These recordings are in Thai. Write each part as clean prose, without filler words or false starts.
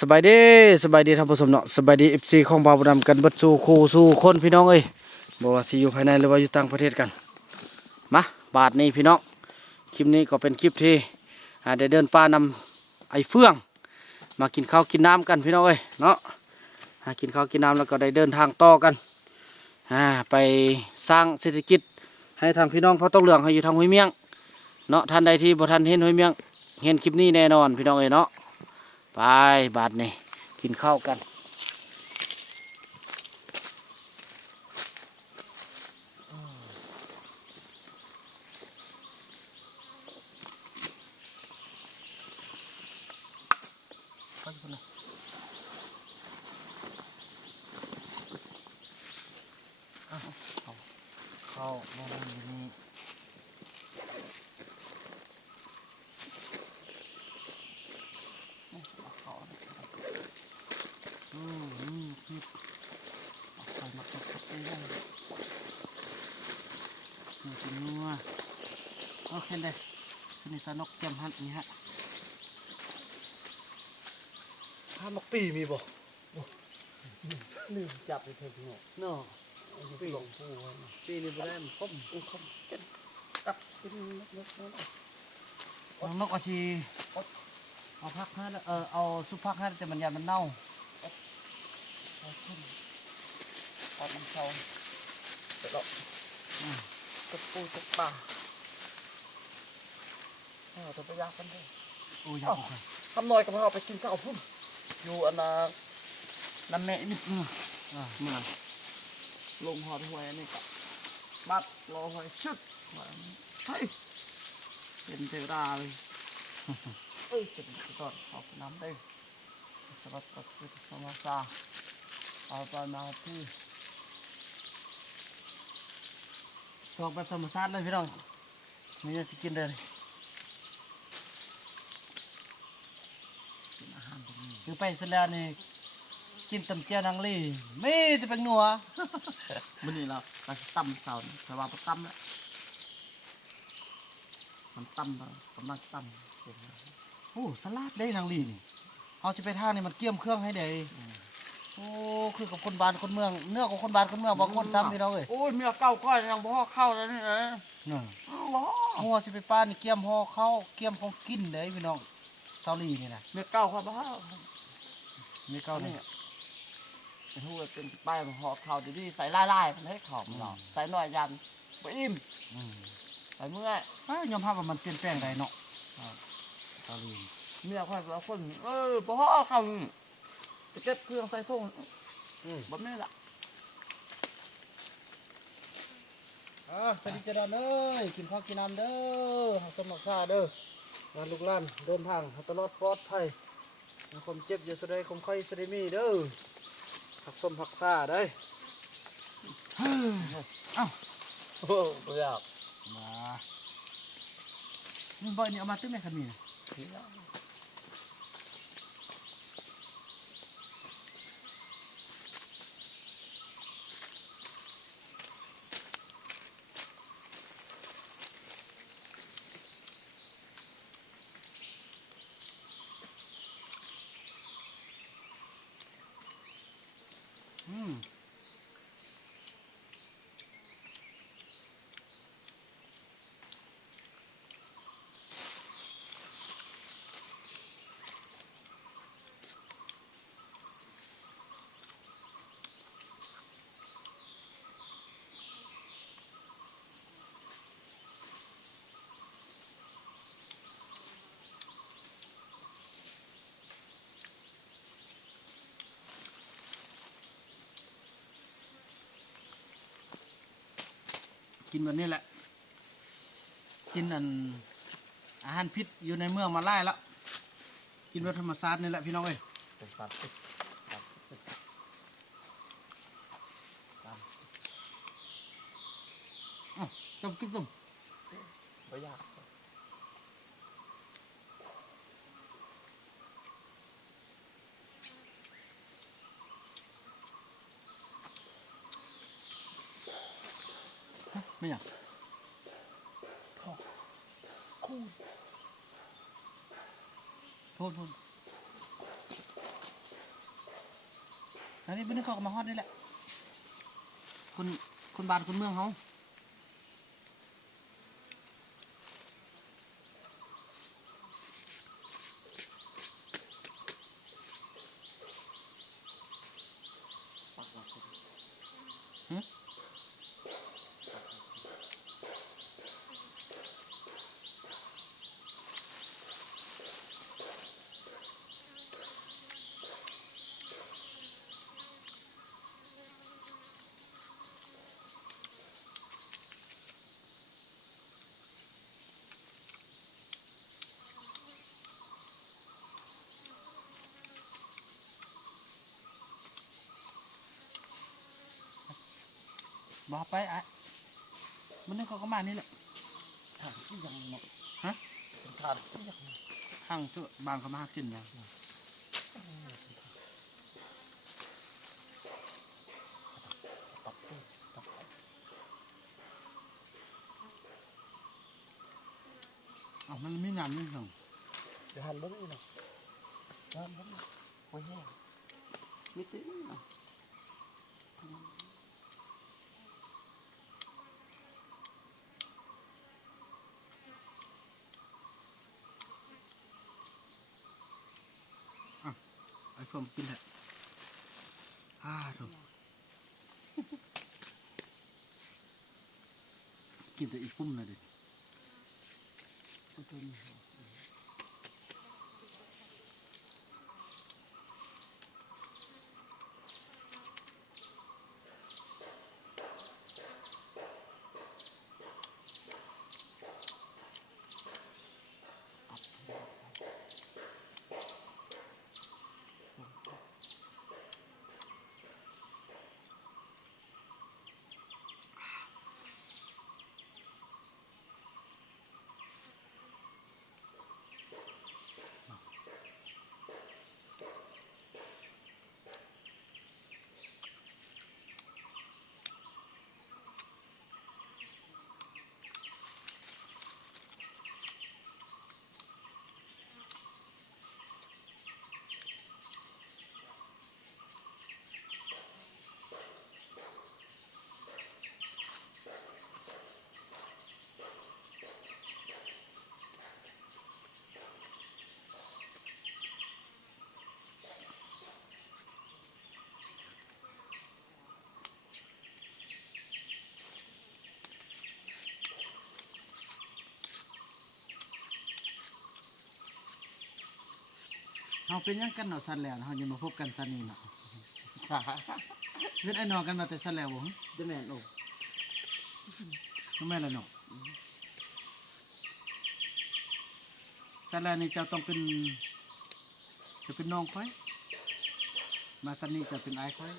สบายดีท่านผู้ชมเนาะสบายดีFCของบ่าวบุญนำกันเบิดสู่คู่สู่คนพี่น้องเอ้ยบ่ว่าสิอยู่ภายในหรือว่าอยู่ต่างประเทศกันมาบาทนี้พี่น้องคลิปนี้ก็เป็นคลิปที่ได้เดินป่านำไอ้เฟื่องมากินข้าวกินน้ำกันพี่น้องเอ้ยเนาะกินข้าวกินน้ำแล้วก็ได้เดินทางต่อกันไปสร้างเศรษฐกิจให้ทางพี่น้องเพราะต้องเหลืองให้อยู่ทางห้วยเมียงเนาะท่านใดที่บ่ทันเห็นห้วยเมียงเห็นคลิปนี้แน่นอนพี่น้องเอ้ยเนาะไปบาทนี่กินข้าวกันข้าวมานั่งอยู่นี่นี่คือเอาไฟมาตกๆได้นี่เป็นนัวโอเคเลยสนิทสนกเตรียมหั่นนี่ฮะหั่นนกปีมีบ่ลืมจับไปเถอะพี่น้องเนาะปีหลงปูปีนี่บ่ได้มันคมจัดตักกินนกนกอาชีเอาพักให้เอาซุปพักให้แต่มันยามันเน่าเอาขึ้นเอามันเช่าเสร็จแล้วตะปูตะปลาตัวไปยากกันด้วยโอ้ยากทำหน่อยกับเราไปกินข้าวพุ่มอยู่อันน้ำแม่นิดมาลงหอดหวยนี่ก็บัดรอหวยชุดเฮ้ยเป็นเทวดาเลยจะเป็นก่อนขอบน้ำได้สวัสดิ์คือธรรมชาติเอาไปมาที่สองแบบธรรมชาติเลยพี่น้องมีอะไรกินเลยคือไปเสร็จแล้วนี่กินตำเจียนังลี่ไม่จะเป็นนัวมันนี่เราตำเสาสว่าตำแล้วมันตำกำลังตำโอ้สลัดได้นังลี่นี่เอาจะไปท่านี่มันเกี่ยมเครื่องให้เดยโอ้คือกับคนบ้านคนเมืองเนื้อของคนบ้านคนเมืองบางคนซ้ำพี่เราเลยโอ้ยเมียเก่าก้อยยังบ่เข้าแล้วนี่นะหัวจะไปป้านี่เกี่ยมห่อเข้าเกี่ยมของกินเลยพี่น้องเกาหลีนี่นะเมียเก่าครับบ้ามีเกาหลีทูเป็นป้ายห่อข่าวดีๆใส่ไล่ๆมันให้ขอบมันใส่หน่อยยันไปอิ่มใส่เมื่อยอมภาพว่ามันเปลี่ยนแปลงได้เนาะเกาหลีเมียค่อยแล้วคนบ่คำจะเก็บเครื่องใส่ถุงแบบนี้ละสวัสดีจ้าเด้อกินข้าวกินน้ำเด้อหาสมัครข้าเด้องานลูกหลานเดินทางตลอดปลอดภัยความเจ็บอย่าแสดงความไข้แสดงมีเด้อผักส้มผักซาได้โอ้เบื่อมานี่บ่อยนี่เอามาตื้อแม่ขมิ้นกินแบบนี้แหละกินอาหารพิษอยู่ในเมืองมาไล่แล้วกินแบบธรรมชาตินี่แหละพี่น้องเอ้ยต้มกินต้มไม่ยากไม่อยากคู่โทษ ตอนนี้บึ้นเขาก็มาฮอดนี่แหละคนบ้านคนเมืองเขาหึบอกไปอ่ะบึ้นเขาก็มานี่แหละ ทางที่ยังเนาะ ฮะ เป็นทางที่ยัง ห้างเถอะบางเขามาหากินนะเอามันไม่น้ำนี่สั่ง เดี๋ยวหันบ่ได้เนาะหันบ่ได้โอ้ยแห้งมิติเนาะ ไอ้ส้มกินเถอะถูกกินแต่อีกปุ่มเลยดิ ตัวนี้เราเป็นยังกันเนาะสันแล้วเราจะมาพบกันสันนี้เนาะ ขา เป็นไอ้นอกันมาแต่สันแล้วบ่ฮะ จะแม่นโอ้ ก็แม่นละเนาะสันแล้วนี่เจ้าต้องเป็นจะเป็นน้องค่อยมาสันนี้จะเป็นไอ้ค่อย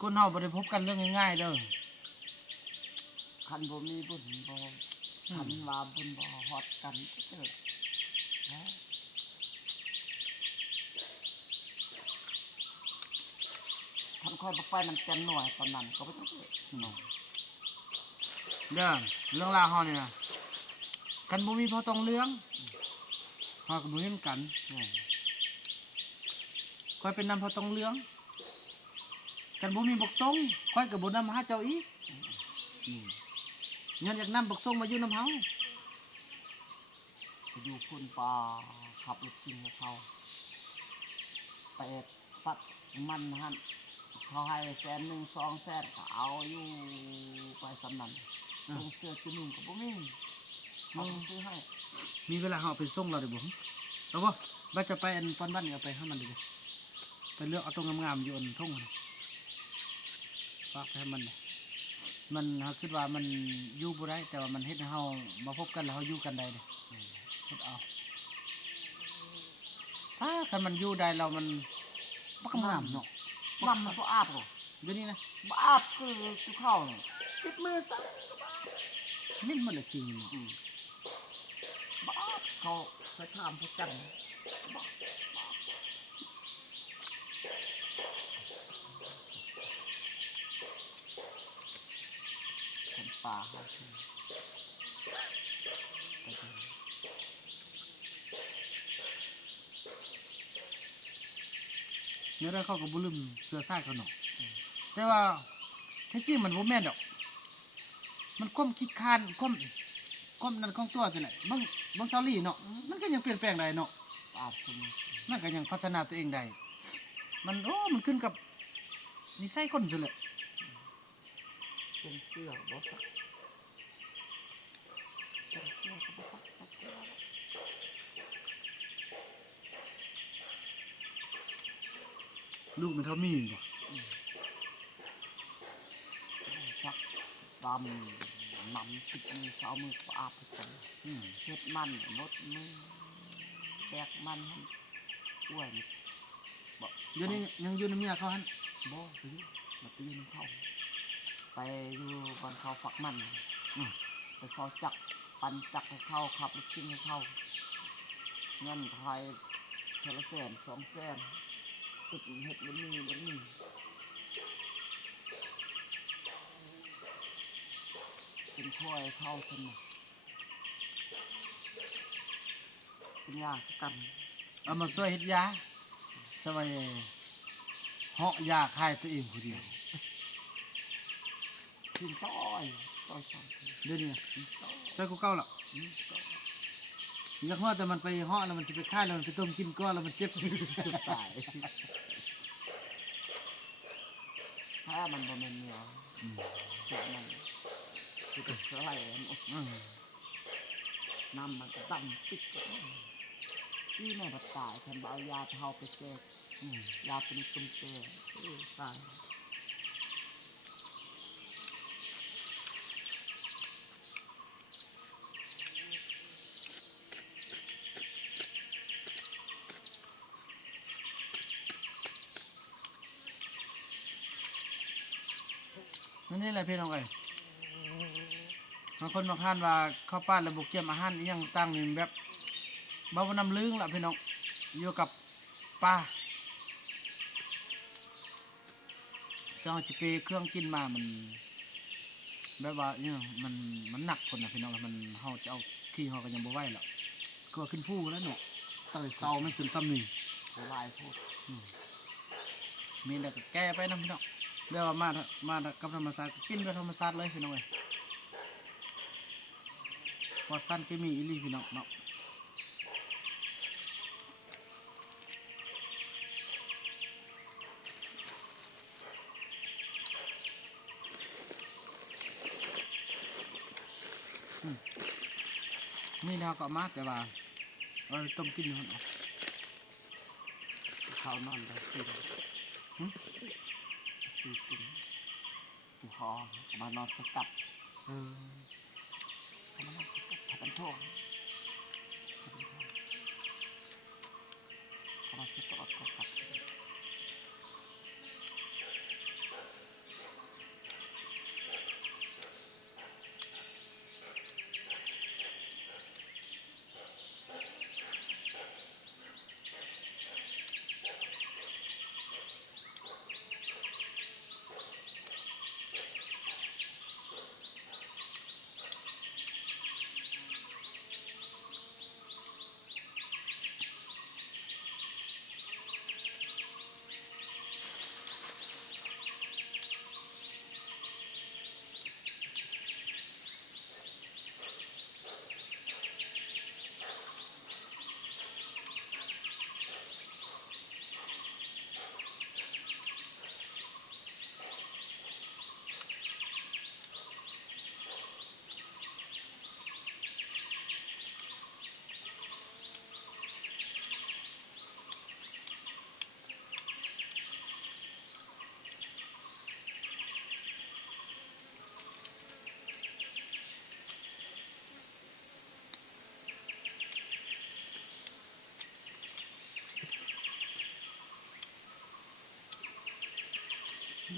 คนเฮาบ่ได้พบกันเรื่องง่ายๆเด้อ คันบ่มีบุญบ่คันว่าบุญบ่ฮอดกันก็เจอฮะคันค่อยบ่ไปนำแกนหน่อยตอนนั้นก็บ่ต้องเจอเนาะ เด้อเรื่องราวเฮานี่นะกันบ่มีพอต้องเรื่องเฮาก็บ่เห็นกันค่อยเป็นนำพอต้องเรื่องกันบ่มีบกทรงค่อยก็บ่นำหาเจ้าอีกย้อนอยากนำบกทรงมาอยู่นำเฮา ไปอยู่พุ่นป่าขับรถจริงกับเขาไปปัดมันหันเขาให้100,000 200,000ก็เอาอยู่ไปสำนันส่งเสื้อตัวหนึ่งกับพวกนี้เขาก็ซื้อให้ มีเวลาเฮาเอาไปส่งเราได้บ่เอาบ่ว่าจะไปอันปอนบ้านนี่เอาไปให้มันเลยไปเลือกเอาตรงงามๆอยู่อันทุ่งน่ะฝากไปให้มันน่ะมันเฮาคิดว่ามันอยู่บ่ได้แต่ว่ามันเฮ็ดให้เฮามาพบกันแล้วเฮาอยู่กันได้เด้เฮ็ดเอาคันมันอยู่ได้แล้วมันบ่กำงามเนาะ น้ำมันก็อาบหรอ เดี๋ยวนี้นะ บ่อาบคือจุเข้าเนี่ยติดมือซะ มิ้นมันละจริงเนาะ บ่อาบเขาไปถามพระจันทร์คนป่าเขาคือไปดู เนี่ยได้เขาก็บ่ลืมเสื้อสายเขาเนาะแต่ว่าแท้จริงมันบ่แม่นดอกมันก้มคิดคร้านก้มนั่นของตัวจังได๋บางเซาลี่เนาะมันก็ยังเปลี่ยนแปลงได้เนาะ อาบสมุน มันก็ยังพัฒนาตัวเองได้มันมันขึ้นกับนิสัยคนซุแหละ เป็นเสื้อบ่สักเป็นเสื้อก็บ่สักสักเสื้อ ลูกมันเท่ามีบ่ สักดำนำ10 มือ20 มือก็อาบไปจังเฮ็ดมันหมดมือแบกมันหั่นอ้วยนี่บ่ เดี๋ยวนี้ยังอยู่ในเมียเขาหั่น บ่ไปอยู่มาตีนเข้าไปอยู่บ้านเขาฝักมันไปเขาจักปันจักให้เข้าขับรถชิ่งให้เข้าเงินไทยเทละแสน2 แสนตึกเฮ็ดบ่มีเป็นถ้วยเข้าสนเป็นยากัน เอามาช่วยเฮ็ดยาสมัยเหาะยาคายตัวเองผู้เดียว ขึ้นต้อยสั่ง เดี๋ยวนี้ใช่กูเก่าแล้วอยากเหาะแต่มันไปเหาะแล้วมันสิไปคายแล้วมันไปต้มกินก้อนแล้วมันเจ็บ จุดตายถ้ามันบ่แม่นเหนียวเจ็บมันคือจะเท่าไหร่น้ำมันก็ดำติดกันที่แม่บัดตายฉันบ่เอายาเท่าไปแก้ยาเป็นตุ่มเกลือตายนั่นแหละพี่น้องเอ้ยบางคนบางท่านว่าเข้าป้านแล้วบ่เกี่ยมอาหารอีหยังต่างนี่แบบบ่ว่านำลึงล่ะพี่น้องอยู่กับป้าเจ้าจิไปเครื่องกินมามันแบบว่าเนี่ยมันหนักคนน่ะพี่น้องมันเฮาจะเอาขี้เฮาก็ยังบ่ไหวแล้วก็ขึ้นผู้แล้วเนาะตั้งแต่เช้าไม่จนค่ำนี่ ลายโพด มีแต่ก็แก้ไปนะพี่น้องเรียกว่ามากับธรรมชาติก็กินแบบธรรมชาติเลยพี่น้องเอ้ยปลอดสารเคมีอีหลีพี่น้องเนาะนี่เราก็เอามาแต่ว่าเราต้มกินมันออก ข้าวนอนได้สิกินอยู่หอมานอนสกัดมานอนสกัดถ้าเป็นโทษมาสกัดก็กัด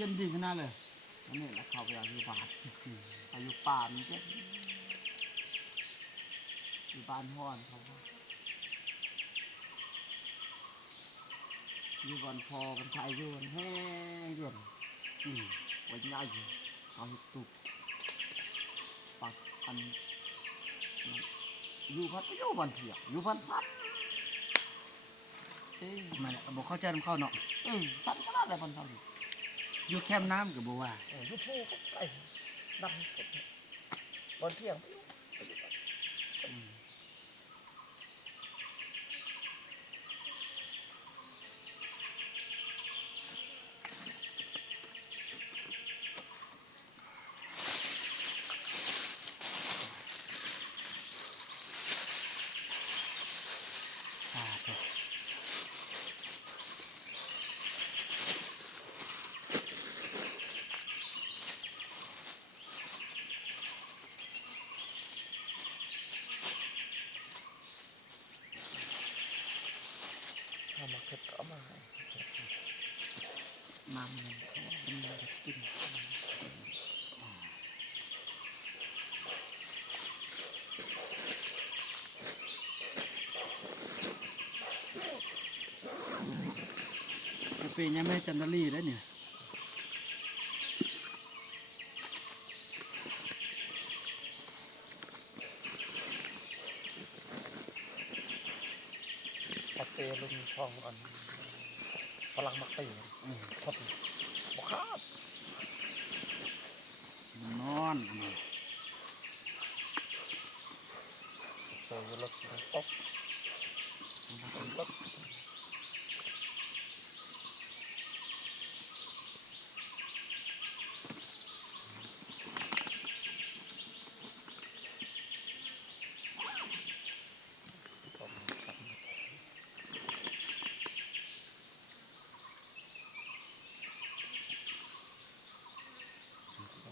เย็นดีขนาดเลย อันนี้แหละเขาไปเอาอยู่บ้านเอาอยู่ป่ามันเจ็บอยู่บ้านห้อนเขาว่าอยู่บ้านพอบ้านไทยอยู่บ้านแห้งเย็นวันใหญ่เอาให้ตุกปักอันอยู่พัดไปอยู่บ้านเถียอยู่บ้านสัตว์ มาแล้วบ่เข้าใจนํเข้าเนาะ สั่นก็ได้เลยมันสั่น อยู่แคมป์น้ำก็บ่ว่า ยุบพูก็ไอ้ดำบนเที่ยง เอามาเก็บเอามาน้ำมันเขาเป็นอะไรกินกาแฟยังไม่จันทรีได้เนี่ย ปลาเตลุงทองอันฝรั่งมักตีคนบอกครับ นอน เสือรถตกรถ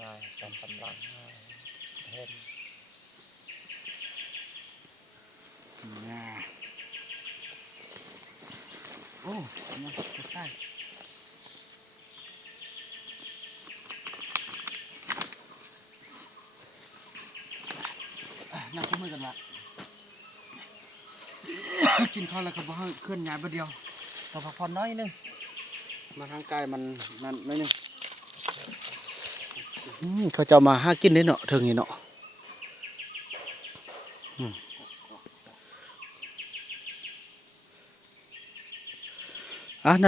ง่ายตามกำลังง่ายเห็น น่าโอ้นะใช่น่าคุ้มกันละ กินข้าวแล้วก็บ่ให้เคลื่อนย้ายไปเดียวก็พักผ่อนน้อยนึงมาทางกายมันนั่นน้อยนึงเขาจะมาหากินได้เนาะถึงนี่เนาะ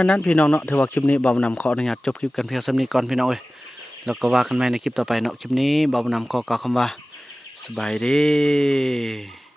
นั้นพี่น้องเนาะถือว่าคลิปนี้บ่าวนำขออนุญาตจบคลิปกันเพียงส่ำนี้ก่อนพี่น้องเอ้ยแล้วก็ว่ากันใหม่ในคลิปต่อไปเนาะคลิปนี้บ่าวนำขอกล่าวคำว่าสบายดี